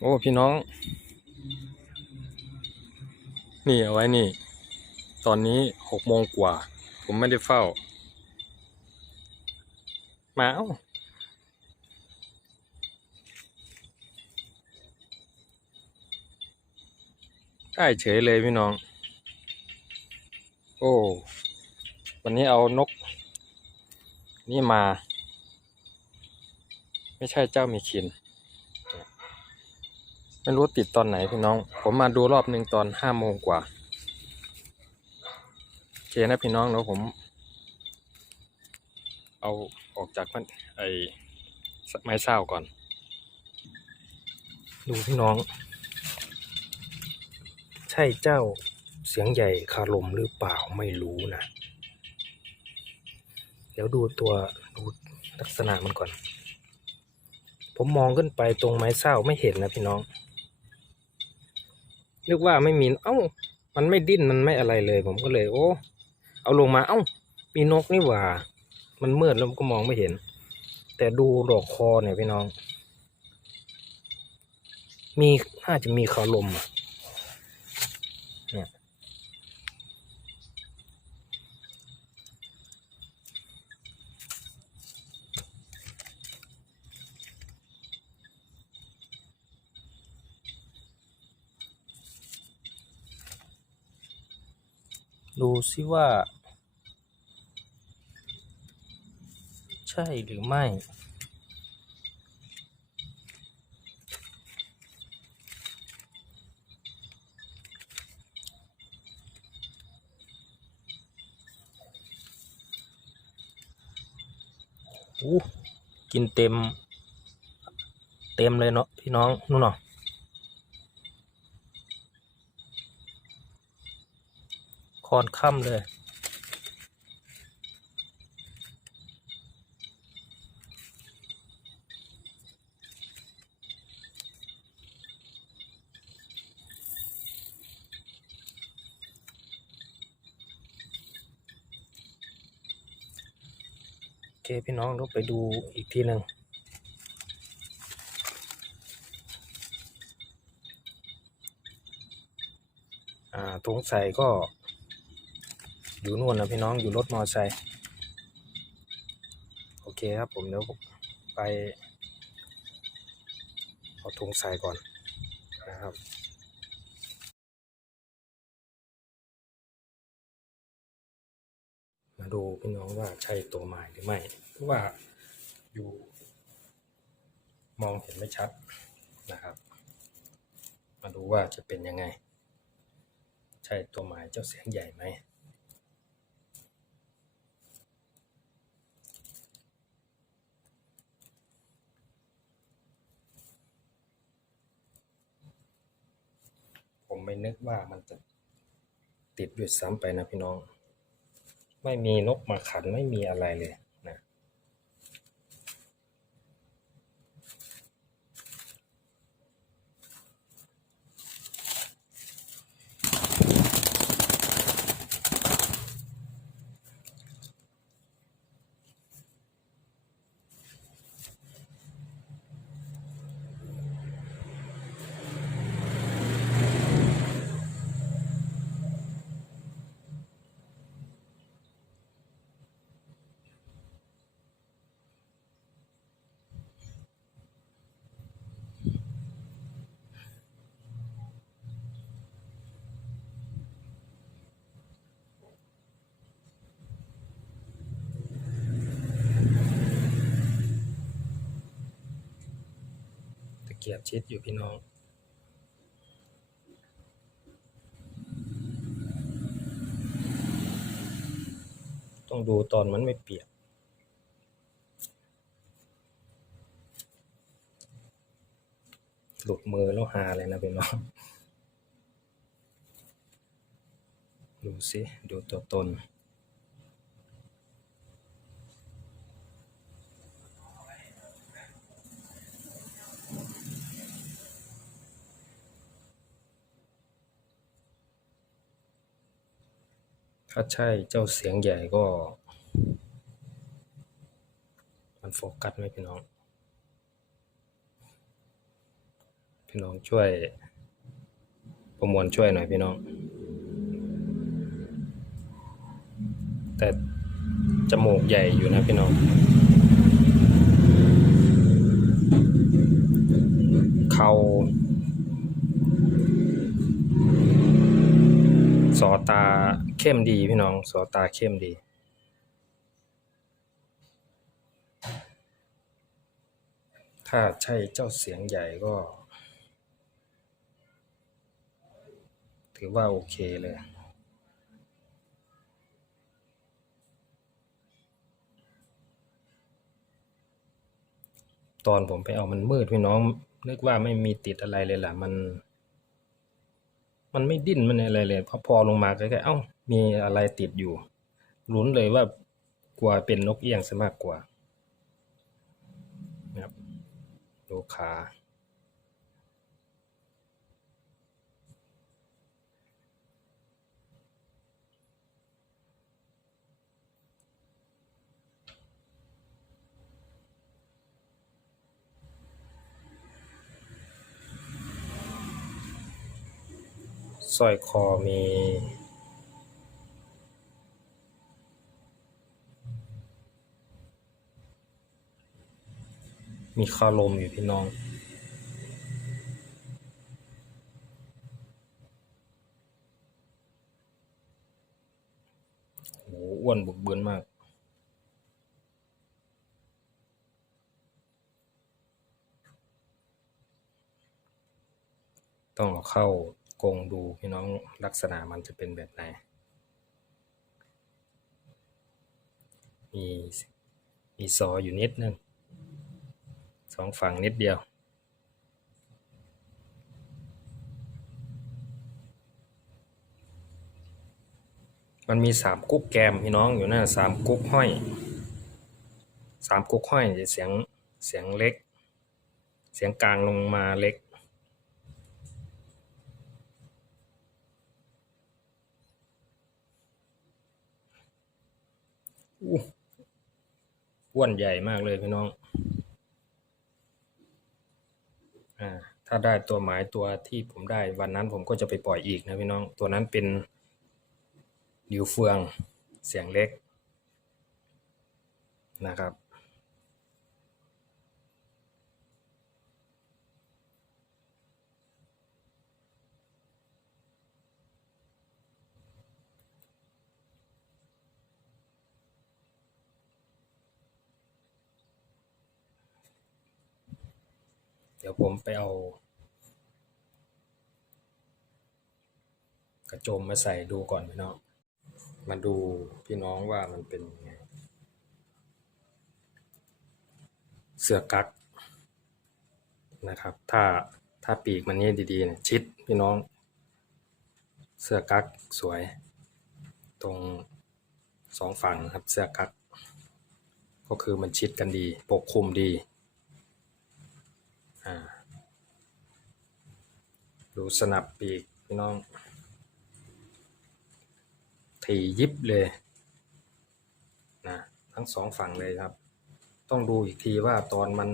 โอ้พี่น้อง นี่เอาไว้นี่ ตอนนี้หกโมงกว่า ผมไม่ได้เฝ้า มาเอาได้เฉยเลยพี่น้อง โอ้ วันนี้เอานก นี่มา ไม่ใช่เจ้ามีคิน ไม่รู้ติดตอนไหนพี่น้อง ผมมาดูรอบหนึ่งตอนห้าโมงกว่าโอเคนะพี่น้องแล้วผม เอาออกจากมันไอ้ไม้เศร้าก่อน ดูพี่น้อง ใช่เจ้าเสียงใหญ่คาลมหรือเปล่าไม่รู้นะเดี๋ยวดูตัวดูลักษณะมันก่อน ผมมองขึ้นไปตรงไม้เศร้าไม่เห็นนะพี่น้อง นึกว่าไม่มี เอ้า มันไม่ดิ้น มันไม่อะไรเลย ผมก็เลย โอ้ เอาลงมา เอ้า มีนกนี่หว่า มันมืดแล้วก็มองไม่เห็น แต่ดูดอกคอเนี่ยพี่น้อง มี น่าจะมีคาลมอะ ดูซิว่า ใช่หรือไม่อู้กินเต็ม เต็มเลยเนาะพี่น้องนู่นเนาะ คอนค่ำเลย โอเคพี่น้องเราไปดูอีกทีหนึ่งอ่าถุงใส่ก็ อยู่นู่นนะพี่น้องอยู่รถมอไซค์โอเคครับผมเดี๋ยวผมไปเอาถุงใส่ก่อนนะครับมาดูพี่น้องว่าใช่ตัวไม้หรือไม่เพราะว่าอยู่ มองเห็นไม่ชัดนะครับ มาดูว่าจะเป็นยังไง ใช่ตัวไม้เจ้าเสียงใหญ่ไหม ไม่นึกว่ามันจะติดด้วยซ้ำไปนะพี่น้อง ไม่มีนกมาขันไม่มีอะไรเลย นะตะเกียบชิดอยู่พี่น้อง ต้องดูตอนมันไม่เปียกหลุดมือแล้วหาเลยนะพี่น้อง ดูสิ ดูตัวตน ถ้าใช่เจ้าเสียงใหญ่ก็ มันโฟกัสไหมพี่น้อง พี่น้องช่วย ประมวลช่วยหน่อยพี่น้อง แต่จมูกใหญ่อยู่นะพี่น้องเขา สอตาเข้มดีพี่น้อง สอตาเข้มดี ถ้าใช่เจ้าเสียงใหญ่ก็ ถือว่าโอเคเลยตอนผมไปเอามันมืดพี่น้อง นึกว่าไม่มีติดอะไรเลยล่ะ มัน มันไม่ดิ้นมันอะไรเลยพอพอลงมาก็แค่เอ้า มีอะไรติดอยู่ลุ้นเลยว่ากลัวเป็นนกเอี้ยงซะมากกว่านะครับดูขา สร้อยคอมีมีคาลมอยู่พี่น้องโหอ้วนบุกเบือนมาก ต้องเอาเข้า งดูพี่น้องลักษณะมันจะเป็นแบบไหน มีมีซออยู่นิดนึงสองฝั่งนิดเดียว มันมีสามกุ๊กแกมพี่น้องอยู่นั่สามกุ๊กห้อยสามกุ๊กห้อยจะเสียงเสียงเล็ก เสียงกลางลงมาเล็ก อ้วนใหญ่มากเลยพี่น้อง อ่า ถ้าได้ตัวหมายตัวที่ผมได้วันนั้นผมก็จะไปปล่อยอีกนะพี่น้อง ตัวนั้นเป็นดิวเฟืองเสียงเล็กนะครับ ดี๋ยวผมไปเอา กระโจมมาใส่ดูก่อนพี่น้อง มาดูพี่น้องว่ามันเป็นยังไง เสือกักนะครับ ถ้าถ้าปีกมันนี่ดีๆเนี่ยชิดพี่น้อง เสื้อกั๊กสวย ตรงสองฝั่งครับเสื้อกั๊กก็คือมันชิดกันดี ปกคลุมดี อ่า ดูสนับปีกพี่น้อง ถี่ยิบเลยนะทั้งสองฝั่งเลยครับ ต้องดูอีกทีว่าตอนมัน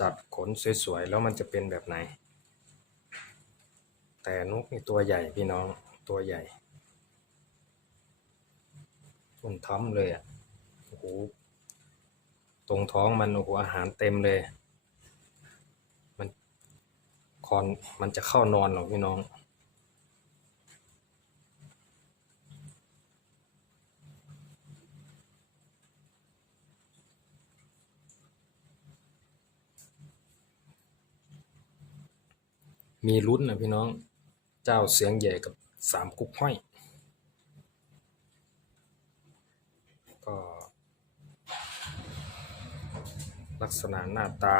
จัดขนสวยๆ แล้วมันจะเป็นแบบไหน แต่นกนี่ตัวใหญ่พี่น้องตัวใหญ่ทุ่นท้อมเลยอะโอ้โหตรงท้องมันโอ้โหอาหารเต็มเลย คอนมันจะเข้านอนหรอกพี่น้อง มีลุ้นนะพี่น้อง เจ้าเสียงใหญ่กับสามกุ๊กห้อย ก็ ลักษณะหน้าตา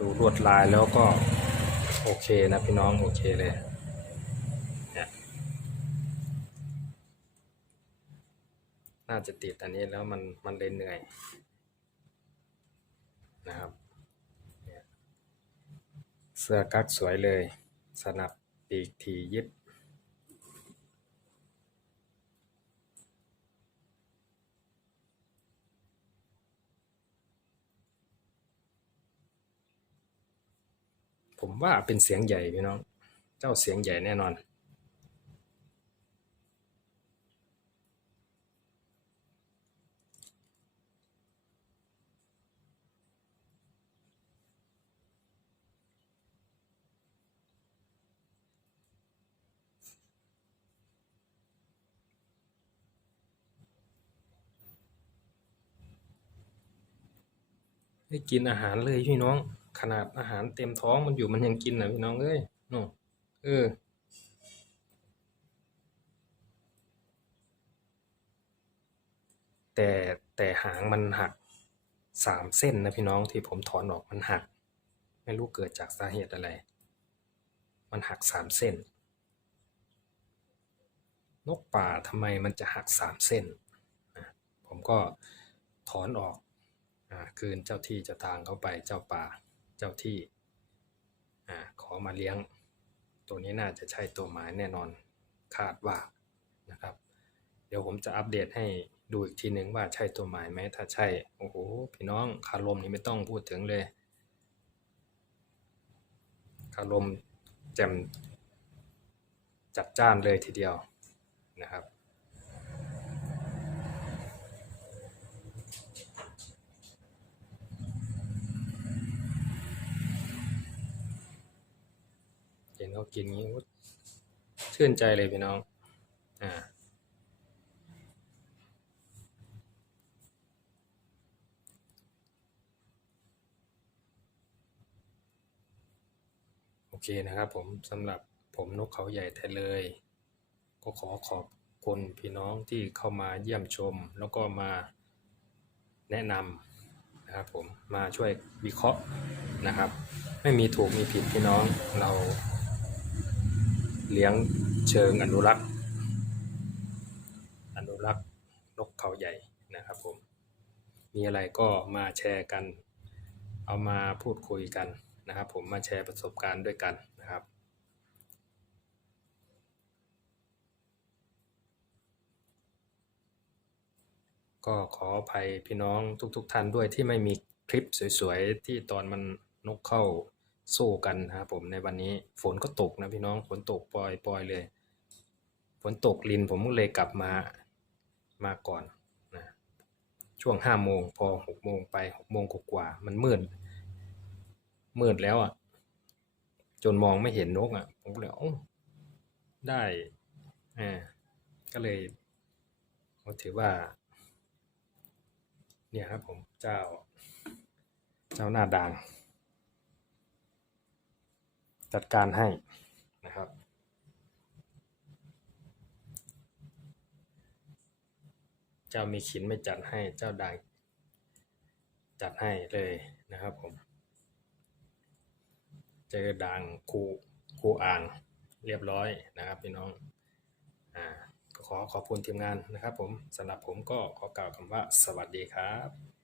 ดูลวดลายแล้วก็โอเคนะพี่น้องโอเคเลยเนี่ยน่าจะติดอันนี้แล้วมันมันเลยเหนื่อยนะครับเนี่ยเสื้อกั๊กสวยเลย สนับปีกทียิบ ผมว่าเป็นเสียงใหญ่พี่น้อง เจ้าเสียงใหญ่แน่นอน ได้กินอาหารเลยพี่น้อง ขนาดอาหารเต็มท้องมันอยู่มันยังกินนะพี่น้องเอ้ยโน่เออแต่แต่หางมันหักสามเส้นนะพี่น้องที่ผมถอนออกมันหัก ไม่รู้เกิดจากสาเหตุอะไร มันหักสามเส้น นกป่าทำไมมันจะหักสามเส้น ผมก็ถอนออกอคืนเจ้าที่เจ้าทางเข้าไปเจ้าป่า เจ้าที่อ่าขอมาเลี้ยง ตัวนี้น่าจะใช่ตัวหมายแน่นอนคาดว่านะครับ เดี๋ยวผมจะอัปเดตให้ดูอีกทีหนึ่งว่าใช่ตัวหมายไหมถ้าใช่โอ้โหพี่น้องคารมนี่ไม่ต้องพูดถึงเลยคารมแจ่มจัดจ้านเลยทีเดียวนะครับ เขากินงี้ชื่นใจเลยพี่น้อง อ่าโอเคนะครับผมสำหรับผมนกเขาใหญ่ไทยเลย ก็ขอขอบคุณพี่น้องที่เข้ามาเยี่ยมชม แล้วก็มาแนะนำนะครับผมมาช่วยวิเคราะห์นะครับ ไม่มีถูกมีผิดพี่น้องเรา เลี้ยงเชิงอนุรักษ์ อนุรักษ์นกเขาใหญ่นะครับผม มีอะไรก็มาแชร์กัน เอามาพูดคุยกันนะครับ ผมมาแชร์ประสบการณ์ด้วยกันนะครับก็ขออภัยพี่น้องทุกๆทท่านด้วยที่ไม่มีคลิปสวยๆ ที่ตอนมันนกเข้า สู้กันนะครับผมในวันนี้ฝนก็ตกนะพี่น้องฝนตกปล่อยๆเลย ฝนตกลินผมก็เลยกลับมามาก่อนนะช่วงห้าโมงพอหกโมงไปหกโมงกว่ามันมืดมืดแล้วอะ จนมองไม่เห็นนกอะ ผมก็เลยโอ้ได้อ่าก็เลยถือว่า เนี่ยครับผมเจ้า เจ้าหน้าด่าง จัดการให้นะครับ เจ้ามีขินไม่จัดให้เจ้าด่างจัดให้เลยนะครับผม เจอด่างคูคูอ่างเรียบร้อยนะครับพี่น้องอ่าก็ขอขอบคุณทีมงานนะครับผมสำหรับผมก็ขอกล่าวคำว่าสวัสดีครับ